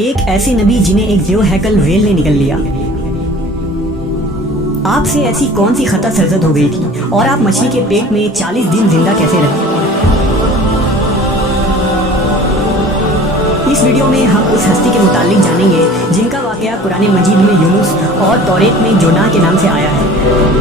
ایک ایسے نبی جنہیں ایک دیو ہیکل ویل نے نگل لیا۔ آپ سے ایسی کون سی خطا سرزد ہو گئی تھی اور آپ مچھلی کے پیٹ میں 40 دن زندہ کیسے رہے؟ اس ویڈیو میں ہم اس ہستی کے متعلق جانیں گے جن کا واقعہ قرآن مجید میں یونس اور توریت میں جونا کے نام سے آیا ہے۔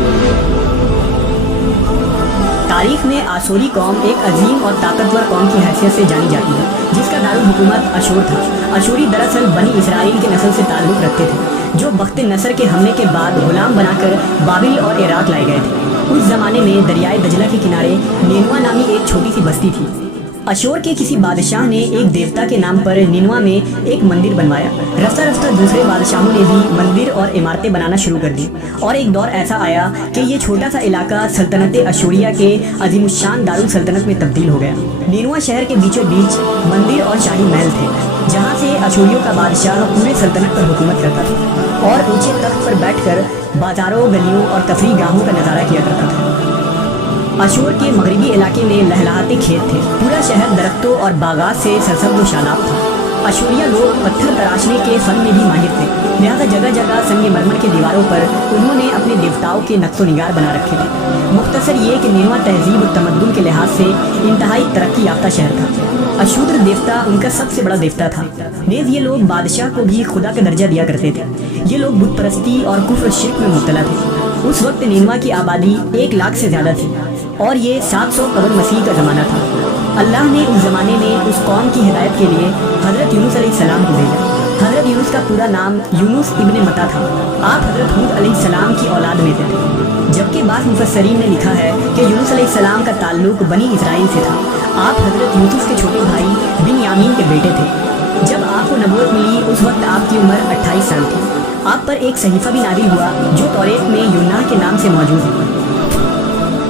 تاریخ میں آشوری قوم ایک عظیم اور طاقتور قوم کی حیثیت سے جانی جاتی ہے جس کا دارالحکومت اشور تھا۔ اشوری دراصل بنی اسرائیل کے نسل سے تعلق رکھتے تھے جو بخت نصر کے حملے کے بعد غلام بنا کر بابل اور عراق لائے گئے تھے۔ اس زمانے میں دریائے دجلہ کے کنارے نینوا نامی ایک چھوٹی سی بستی تھی۔ اشور کے کسی بادشاہ نے ایک دیوتا کے نام پر نینوا میں ایک مندر بنوایا۔ رفتہ رفتہ دوسرے بادشاہوں نے بھی مندر اور عمارتیں بنانا شروع کر دی اور ایک دور ایسا آیا کہ یہ چھوٹا سا علاقہ سلطنت اشوریہ کے عظیم الشان دارالسلطنت میں تبدیل ہو گیا۔ نینوا شہر کے بیچوں بیچ مندر اور شاہی محل تھے جہاں سے اشوریوں کا بادشاہ پورے سلطنت پر حکومت کرتا تھا اور اونچے تخت پر بیٹھ کر بازاروں، گلیوں اور تفریح گاہوں کا نظارہ کیا کرتا تھا۔ اشور کے مغربی علاقے میں لہلہاتے کھیت تھے، پورا شہر درختوں اور باغات سے سرسبز و شاداب تھا۔ اشوریہ لوگ پتھر تراشنے کے فن میں بھی ماہر تھے، لہذا جگہ جگہ سنگ مرمر کے دیواروں پر انہوں نے اپنے دیوتاؤں کے نقش و نگار بنا رکھے تھے۔ مختصر یہ کہ نینوا تہذیب و تمدن کے لحاظ سے انتہائی ترقی یافتہ شہر تھا۔ اشودر دیوتا ان کا سب سے بڑا دیوتا تھا۔ نیز یہ لوگ بادشاہ کو بھی خدا کا درجہ دیا کرتے تھے۔ یہ لوگ بت پرستی اور کفر و شرک میں مبتلا تھے۔ اس وقت نینوا کی آبادی 1 لاکھ سے زیادہ تھی اور یہ 700 قبل مسیح کا زمانہ تھا۔ اللہ نے اس زمانے میں اس قوم کی ہدایت کے لیے حضرت یونس علیہ السلام کو بھیجا۔ حضرت یونس کا پورا نام یونس ابن متا تھا۔ آپ حضرت ہود علیہ السلام کی اولاد میں تھے، جبکہ بعض مفسرین نے لکھا ہے کہ یونس علیہ السلام کا تعلق بنی اسرائیل سے تھا۔ آپ حضرت یوسف کے چھوٹے بھائی بن یامین کے بیٹے تھے۔ جب آپ کو نبوت ملی اس وقت آپ کی عمر 28 سال تھی۔ آپ پر ایک صحیفہ بھی نازل ہوا جو توریت میں یونا کے نام سے موجود ہے۔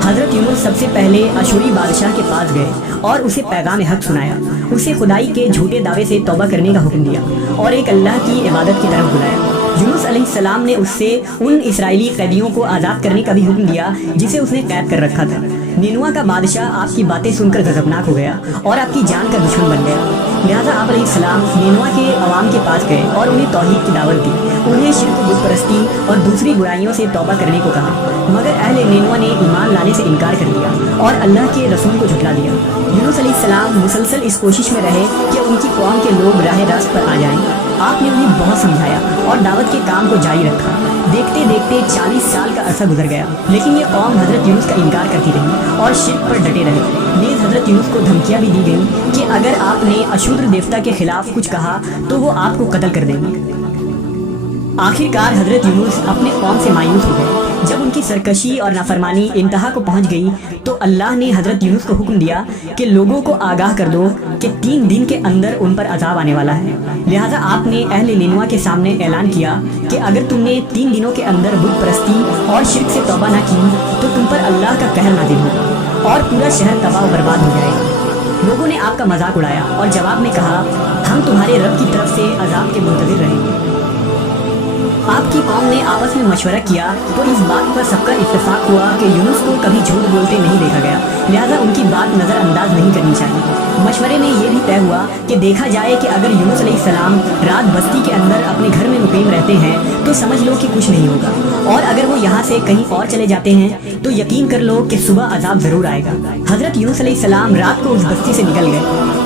حضرت یونس سب سے پہلے اشوری بادشاہ کے پاس گئے اور اسے پیغام حق سنایا، اسے خدائی کے جھوٹے دعوے سے توبہ کرنے کا حکم دیا اور ایک اللہ کی عبادت کی طرف بلایا۔ یونس علیہ السلام نے اس سے ان اسرائیلی قیدیوں کو آزاد کرنے کا بھی حکم دیا جسے اس نے قید کر رکھا تھا۔ نینوا کا بادشاہ آپ کی باتیں سن کر غضبناک ہو گیا اور آپ کی جان کا دشمن بن گیا، لہٰذا آپ علیہ السلام نینوا کے عوام کے پاس گئے اور انہیں توحید کی دعوت دی، انہیں شرک، بت پرستی اور دوسری برائیوں سے توبہ کرنے کو کہا، مگر اہل نینوا نے ایمان لانے سے انکار کر دیا اور اللہ کے رسول کو جھٹلا دیا۔ یونس علیہ السلام مسلسل اس کوشش میں رہے کہ ان کی قوم کے لوگ راہ راست پر آ جائیں۔ آپ نے انہیں بہت سمجھایا اور دعوت کے کام کو جاری رکھا۔ دیکھتے دیکھتے 40 سال کا عرصہ گزر گیا، لیکن یہ قوم حضرت یونس کا انکار کرتی رہی اور شرک پر ڈٹے رہے۔ نیز حضرت یونس کو دھمکیاں بھی دی گئیں کہ اگر آپ نے اشودر دیوتا کے خلاف کچھ کہا تو وہ آپ کو قتل کر دیں گے۔ آخرکار حضرت یونس اپنے قوم سے مایوس ہو گئے۔ جب ان کی سرکشی اور نافرمانی انتہا کو پہنچ گئی تو اللہ نے حضرت یونس کو حکم دیا کہ لوگوں کو آگاہ کر دو کہ 3 دن کے اندر ان پر عذاب آنے والا ہے۔ لہٰذا آپ نے اہل نینوا کے سامنے اعلان کیا کہ اگر تم نے 3 دنوں کے اندر بت پرستی اور شرک سے توبہ نہ کی تو تم پر اللہ کا قہر نازل ہوگا اور پورا شہر تباہ و برباد ہو جائے گا۔ لوگوں نے آپ کا مذاق اڑایا اور جواب میں کہا، ہم تمہارے رب کی طرف سے عذاب کے منتظر رہیں گے۔ آپ کی قوم نے آپس میں مشورہ کیا تو اس بات پر سب کا اتفاق ہوا کہ یونس کو کبھی جھوٹ بولتے نہیں دیکھا گیا، لہٰذا ان کی بات نظر انداز نہیں کرنی چاہیے۔ مشورے میں یہ بھی طے ہوا کہ دیکھا جائے کہ اگر یونس علیہ السلام رات بستی کے اندر اپنے گھر میں مقیم رہتے ہیں تو سمجھ لو کہ کچھ نہیں ہوگا، اور اگر وہ یہاں سے کہیں اور چلے جاتے ہیں تو یقین کر لو کہ صبح عذاب ضرور آئے گا۔ حضرت یونس علیہ السلام رات کو اس بستی سے نکل گئے۔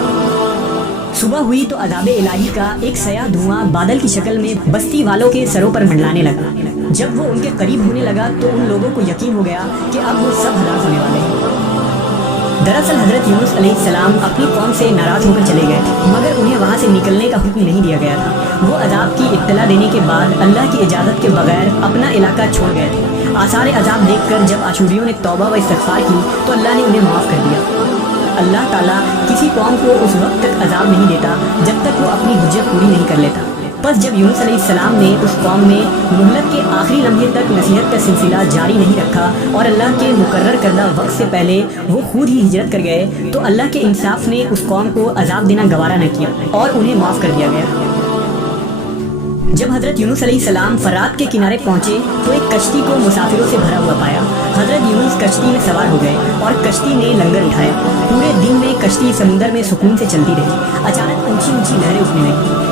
صبح ہوئی تو عذاب الہی کا ایک سیاہ دھواں بادل کی شکل میں بستی والوں کے سروں پر منڈلانے لگا۔ جب وہ ان کے قریب ہونے لگا تو ان لوگوں کو یقین ہو گیا کہ اب وہ سب ہلاک ہونے والے ہیں۔ دراصل حضرت یونس علیہ السلام اپنی قوم سے ناراض ہو کر چلے گئے تھے، مگر انہیں وہاں سے نکلنے کا حکم نہیں دیا گیا تھا۔ وہ عذاب کی اطلاع دینے کے بعد اللہ کی اجازت کے بغیر اپنا علاقہ چھوڑ گئے تھے۔ آثار عذاب دیکھ کر جب اشوریوں نے توبہ و استغفار کی تو اللہ نے انہیں معاف کر دیا۔ اللہ تعالیٰ کسی قوم کو اس وقت تک عذاب نہیں دیتا جب تک وہ اپنی حجت پوری نہیں کر لیتا۔ پس جب یونس علیہ السلام نے اس قوم میں مہلت کے آخری لمحے تک نصیحت کا سلسلہ جاری نہیں رکھا اور اللہ کے مقرر کردہ وقت سے پہلے وہ خود ہی ہجرت کر گئے تو اللہ کے انصاف نے اس قوم کو عذاب دینا گوارا نہ کیا اور انہیں معاف کر دیا گیا۔ جب حضرت یونس علیہ السلام فرات کے کنارے پہنچے تو ایک کشتی کو مسافروں سے بھرا ہوا پایا۔ حضرت یونس کشتی میں سوار ہو گئے اور کشتی نے لنگر اٹھایا۔ پورے دن میں کشتی سمندر میں سکون سے چلتی رہی۔ اچانک اونچی اونچی لہریں اٹھنے لگیں۔